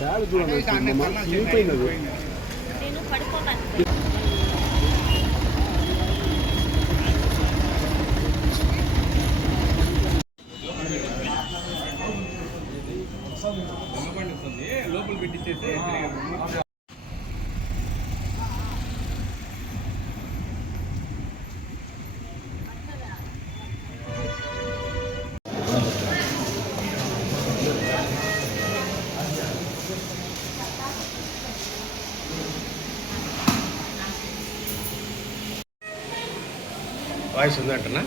Bag చూడండి చిరిగిపోయినది. నేను పడుకోవాలి. లోపల పెట్టించేసి వాయిస్ ఉందంటనా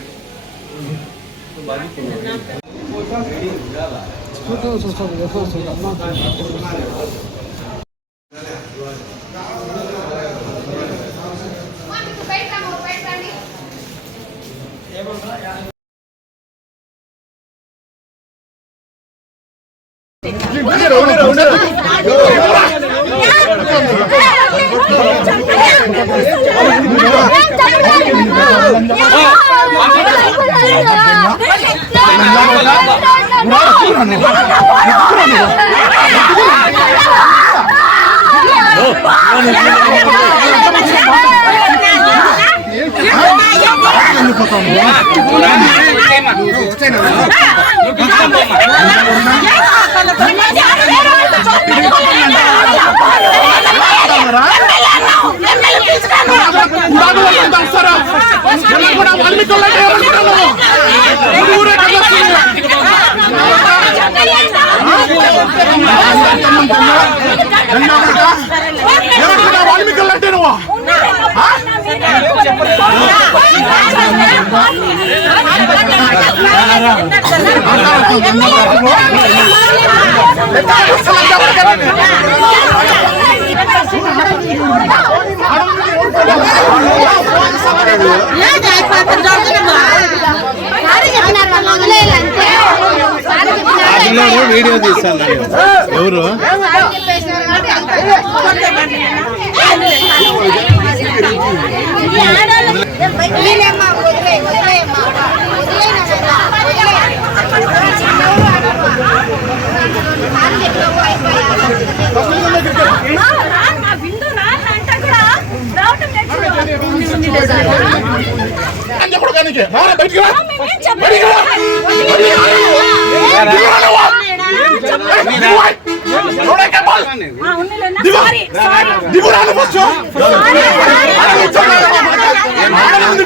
వాల్మీకులంటే నువ్వు వీడియో తీస్తాను. ఎవరు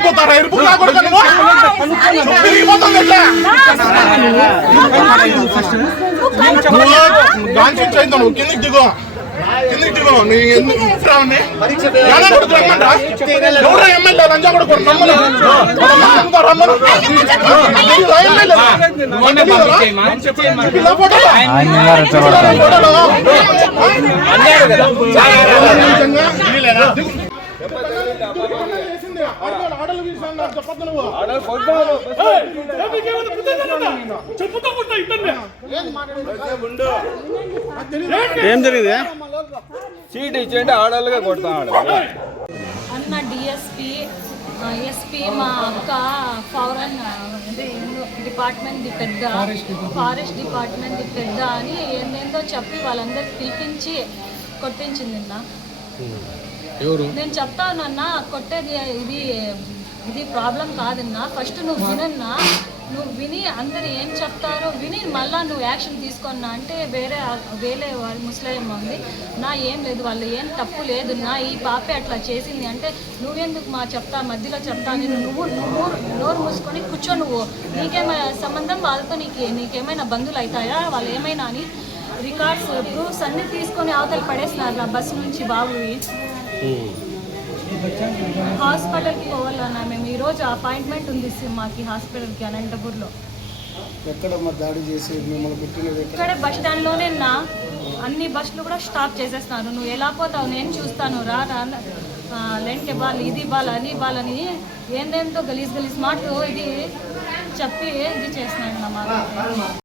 పోతారా ఎరుపు కాకూడదు నువ్వు కిందికి దిగు కిందికి దిగు ఎవరు ఎమ్మెల్యే లంజా కూడా ఏం జరిగింది సీట్ ఇచ్చేయండి ఆడలుగా కొడతాడు అన్న డిఎస్పీ ఎస్పీ మా అక్క ఫారెన్ డిపార్ట్మెంట్ పెద్ద ఫారెస్ట్ డిపార్ట్మెంట్ పెద్ద అని ఏందేందో చెప్పి వాళ్ళందరికి పిలిపించి కొట్టించింది అన్న. నేను చెప్తానన్న కొట్టేది ఇది ప్రాబ్లం కాదన్నా. ఫస్ట్ నువ్వు వినన్నా, నువ్వు విని అందరు ఏం చెప్తారో విని మళ్ళీ నువ్వు యాక్షన్ తీసుకున్నా అంటే వేరే వాళ్ళు ముస్లిం ఉంది నా ఏం లేదు, వాళ్ళు ఏం తప్పు లేదు నా ఈ పాపే అట్లా చేసింది అంటే నువ్వెందుకు మా చెప్తా మధ్యలో చెప్తా నేను నువ్వు నోరు మూసుకొని కూర్చో, నువ్వు నీకేమైనా సంబంధం వాళ్ళతో నీకేమైనా బంధువులు అవుతాయా వాళ్ళు ఏమైనా అని రికార్డ్స్ ప్రూఫ్స్ అన్నీ తీసుకొని అవతల పడేస్తున్నారు నా బస్సు నుంచి బాబువి. హాస్పిటల్కి పోవాలన్నా మేము ఈరోజు అపాయింట్మెంట్ ఉంది మాకు హాస్పిటల్కి అనంతపూర్లో. ఇక్కడే బస్ స్టాండ్లోనే నా అన్ని బస్సులు కూడా స్టాప్ చేసేస్తున్నారు. నువ్వు ఎలా పోతావు నేను చూస్తాను రా లెంట్ ఇవ్వాలి ఇది ఇవ్వాలి అది ఇవ్వాలని ఏందేంతో గలీజ్ మాటలు ఇది చెప్పి ఇది చేస్తున్నాను నా మాకు.